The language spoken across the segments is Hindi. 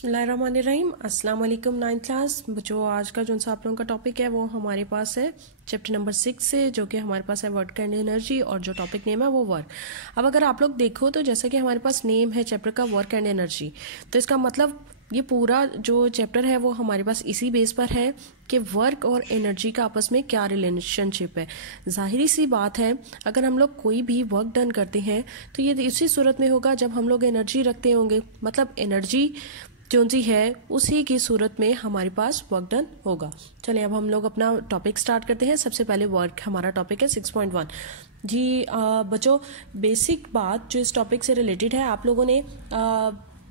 बिस्मिल्लाहिर्रहमानिर्रहीम। अस्सलाम वालेकुम 9th क्लास बच्चों। आज का जो सा आप लोगों का टॉपिक है वो हमारे पास है चैप्टर नंबर 6 से, जो कि हमारे पास है वर्क एंड एनर्जी, और जो टॉपिक नेम है वो वर्क। अब अगर आप लोग देखो तो जैसा कि हमारे पास नेम है चैप्टर का वर्क एंड एनर्जी, तो इसका मतलब ये पूरा जो चैप्टर है वो हमारे पास इसी बेस पर है कि वर्क और एनर्जी का आपस में क्या रिलेशनशिप है। जाहिर सी बात है, अगर हम लोग कोई भी वर्क डन करते हैं तो ये इसी सूरत में होगा जब हम लोग एनर्जी रखते होंगे, मतलब एनर्जी जो सी है उसी की सूरत में हमारे पास वर्क डन होगा। चलिए अब हम लोग अपना टॉपिक स्टार्ट करते हैं। सबसे पहले वर्क हमारा टॉपिक है 6.1 जी। बच्चों, बेसिक बात जो इस टॉपिक से रिलेटेड है, आप लोगों ने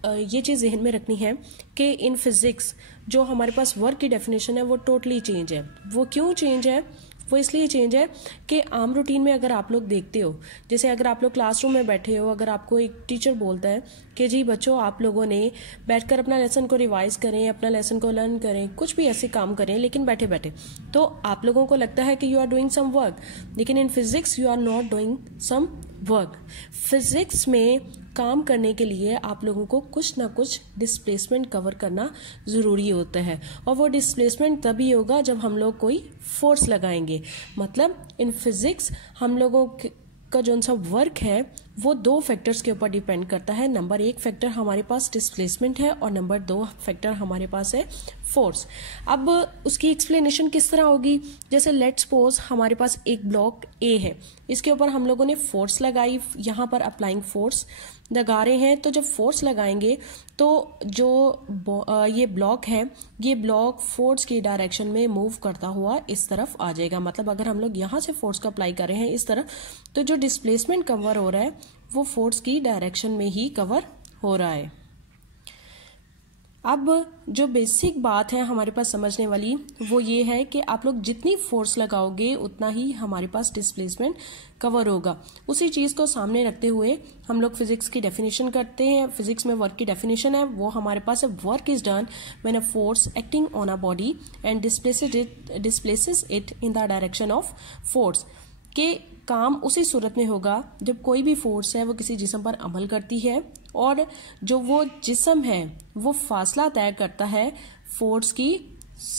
ये चीज़ जहन में रखनी है कि इन फिजिक्स जो हमारे पास वर्क की डेफिनेशन है वो टोटली चेंज है। वो क्यों चेंज है? वो इसलिए चेंज है कि आम रूटीन में अगर आप लोग देखते हो, जैसे अगर आप लोग क्लासरूम में बैठे हो, अगर आपको एक टीचर बोलता है कि जी बच्चों आप लोगों ने बैठकर अपना लेसन को रिवाइज करें, अपना लेसन को लर्न करें, कुछ भी ऐसे काम करें लेकिन बैठे बैठे, तो आप लोगों को लगता है कि you are doing some work, लेकिन in physics you are not doing some work. Physics में काम करने के लिए आप लोगों को कुछ ना कुछ डिस्प्लेसमेंट कवर करना ज़रूरी होता है, और वो डिस्प्लेसमेंट तभी होगा जब हम लोग कोई फोर्स लगाएंगे। मतलब इन फिजिक्स हम लोगों का जो सा वर्क है वो दो फैक्टर्स के ऊपर डिपेंड करता है। नंबर 1 फैक्टर हमारे पास डिस्प्लेसमेंट है और नंबर 2 फैक्टर हमारे पास है फोर्स। अब उसकी एक्सप्लेनेशन किस तरह होगी? जैसे लेट्स सपोज हमारे पास एक ब्लॉक ए है, इसके ऊपर हम लोगों ने फोर्स लगाई, यहाँ पर अप्लाइंग फोर्स लगा रहे हैं। तो जब फोर्स लगाएंगे तो जो ये ब्लॉक है, ये ब्लॉक फोर्स की डायरेक्शन में मूव करता हुआ इस तरफ आ जाएगा। मतलब अगर हम लोग यहाँ से फोर्स को अप्लाई कर रहे हैं इस तरफ, तो जो डिस्प्लेसमेंट कवर हो रहा है वो फोर्स की डायरेक्शन में ही कवर हो रहा है। अब जो बेसिक बात है हमारे पास समझने वाली वो ये है कि आप लोग जितनी फोर्स लगाओगे उतना ही हमारे पास डिस्प्लेसमेंट कवर होगा। उसी चीज़ को सामने रखते हुए हम लोग फिजिक्स की डेफिनेशन करते हैं। फिजिक्स में वर्क की डेफिनेशन है वो हमारे पास है, work is done when a force acting on a body and displaces it in the direction of force. के काम उसी सूरत में होगा जब कोई भी फोर्स है वो किसी जिस्म पर अमल करती है और जो वो जिस्म है वो फासला तय करता है फोर्स की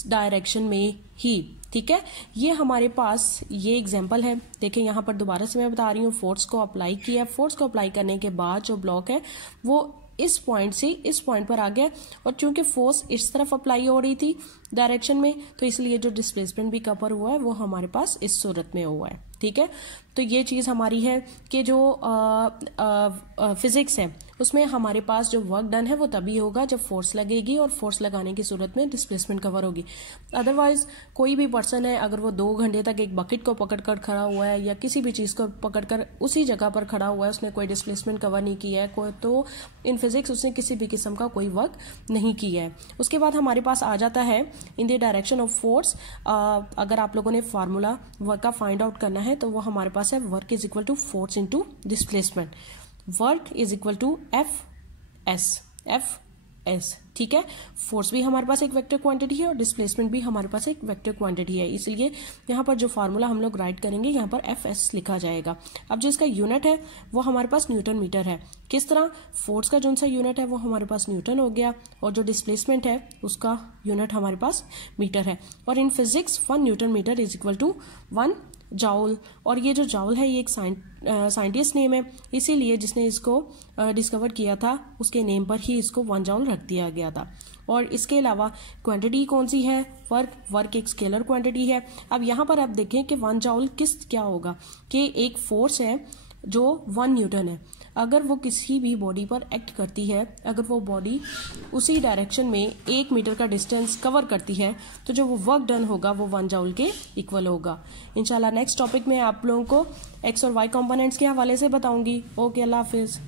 डायरेक्शन में ही। ठीक है, ये हमारे पास ये एग्जांपल है। देखिए यहाँ पर दोबारा से मैं बता रही हूँ, फोर्स को अप्लाई किया, फोर्स को अप्लाई करने के बाद जो ब्लॉक है वो इस पॉइंट से इस पॉइंट पर आ गया, और चूंकि फोर्स इस तरफ अप्लाई हो रही थी डायरेक्शन में, तो इसलिए जो डिस्प्लेसमेंट भी कवर हुआ है वो हमारे पास इस सूरत में हुआ है। ठीक है, तो ये चीज़ हमारी है कि जो फिजिक्स है उसमें हमारे पास जो वर्क डन है वो तभी होगा जब फोर्स लगेगी, और फोर्स लगाने की सूरत में डिस्प्लेसमेंट कवर होगी। अदरवाइज कोई भी पर्सन है अगर वो 2 घंटे तक एक बकेट को पकड़कर खड़ा हुआ है या किसी भी चीज़ को पकड़कर उसी जगह पर खड़ा हुआ है, उसने कोई डिस्प्लेसमेंट कवर नहीं किया है, तो इन फिजिक्स उसने किसी भी किस्म का कोई वर्क नहीं किया है। उसके बाद हमारे पास आ जाता है in the direction of force. अगर आप लोगों ने फार्मूला वर्क का फाइंड आउट करना है तो वो हमारे पास है work is equal to force into displacement. Work is equal to F S. ठीक है, फोर्स भी हमारे पास एक वेक्टर क्वांटिटी है और डिस्प्लेसमेंट भी हमारे पास एक वेक्टर क्वांटिटी है, इसलिए यहाँ पर जो फार्मूला हम लोग राइट करेंगे यहाँ पर एफ एस लिखा जाएगा। अब जो इसका यूनिट है वो हमारे पास न्यूटन मीटर है। किस तरह? फोर्स का जो सा यूनिट है वो हमारे पास न्यूटन हो गया, और जो डिस्प्लेसमेंट है उसका यूनिट हमारे पास मीटर है। और in physics 1 newton meter is equal to 1 joule. और ये जो जाउल है ये एक साइंटिस्ट नेम है, इसीलिए जिसने इसको डिस्कवर किया था उसके नेम पर ही इसको 1 जाउल रख दिया गया था। और इसके अलावा क्वांटिटी कौन सी है? वर्क एक स्केलर क्वांटिटी है। अब यहाँ पर आप देखें कि 1 जाउल क्या होगा कि एक फोर्स है जो 1 न्यूटन है, अगर वो किसी भी बॉडी पर एक्ट करती है, अगर वो बॉडी उसी डायरेक्शन में 1 मीटर का डिस्टेंस कवर करती है, तो जो वो वर्क डन होगा वो 1 जाउल के इक्वल होगा। इंशाल्लाह नेक्स्ट टॉपिक में आप लोगों को एक्स और वाई कंपोनेंट्स के हवाले से बताऊंगी। ओके, अल्लाह हाफिज।